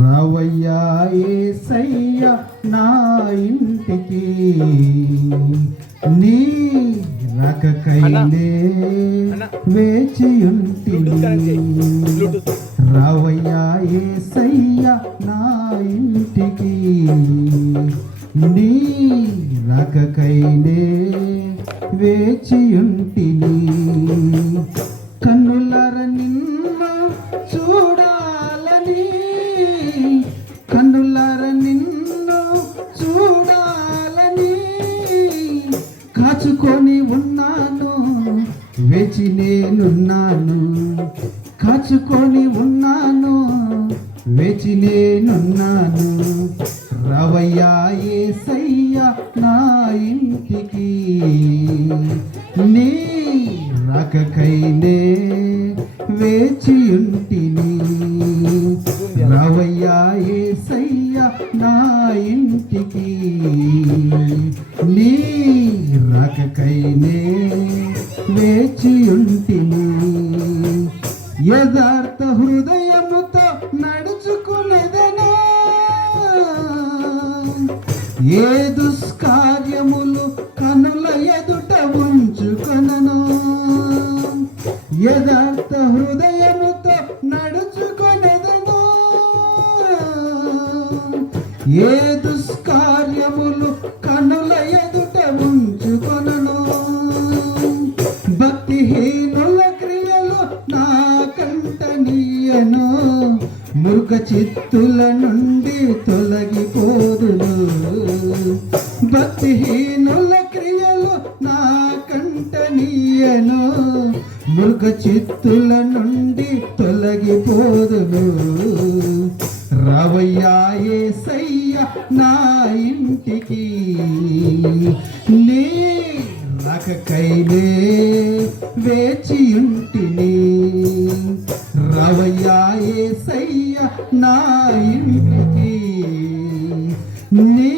రావయ్యా ఏసయ్య నా ఇంటికి. నీ రకకైలే వేచి ఉంటిని. రావయ్యా ఏసయ్య నా ఇంటికి. నీ రకకైలే వేచి కన్నులార నిన్ను చూడాలని కాచుకొని ఉన్నాను వేచి నేనున్నాను. కాచుకొని ఉన్నాను వేచి నేనున్నాను. రవయ్యా ఏసయ్య నా ఇంటికి నీ రకకైనే నా ఇంటికి నీ రకకైనే వేచి ఉంటిని. యథార్థ హృదయముతో నడుచుకునేదనా? ఏ దుష్కార్యములు కనుల ఎదుట ఉంచుకొనను? యథార్థ హృదయ ఏ దుష్కార్యములు కనుల ఎదుట ఉంచుకొనను. భక్తిహీనుల క్రియలు నా కంటనీయను మృగ చిత్తుల నుండి తొలగిపోదును. భక్తిహీనుల క్రియలు నా కంటనీయను మృగ చిత్తుల నుండి తొలగిపోదును. రావయ్యా ఏసయ్య నా ఇంటికి నీ రకకైలే వేచి ఇంటిని రవయ్యా ఏసయ్య నా ఇంటికి నీ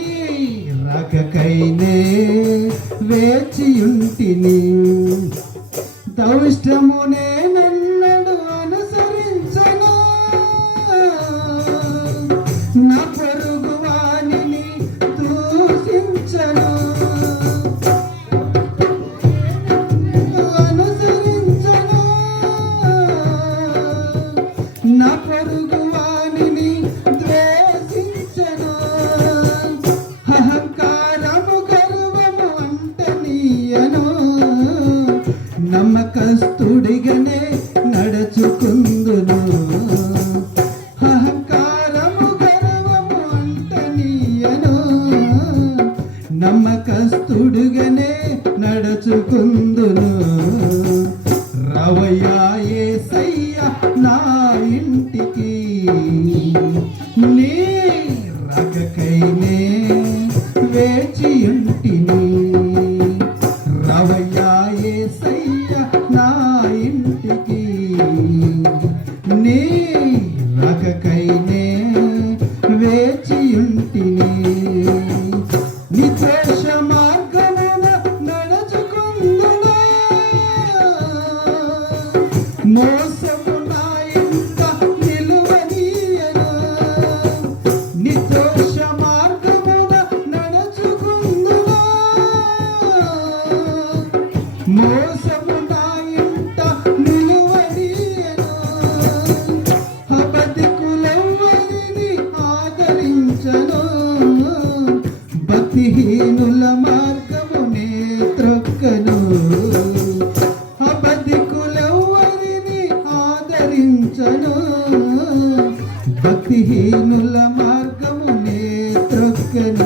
రకకైనే వేచి ఇంటిని దౌష్టమునే నమ్మకస్తుడుగానే నడుచుకుందును. రవయ్యా ఏసయ్య నా ఇంటికి. నీ రకకైనే వేచి ఇంటిని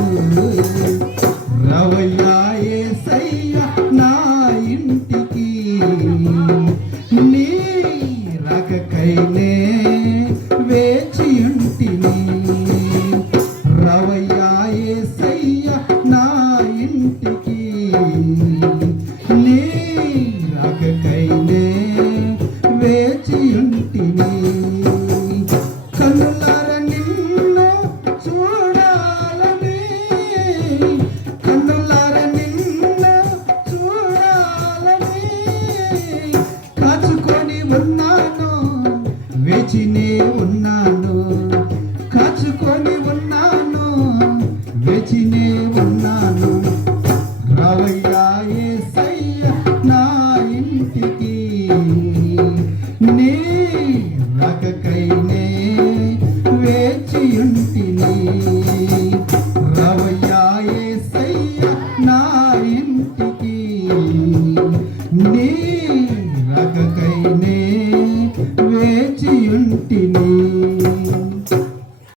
Ooh.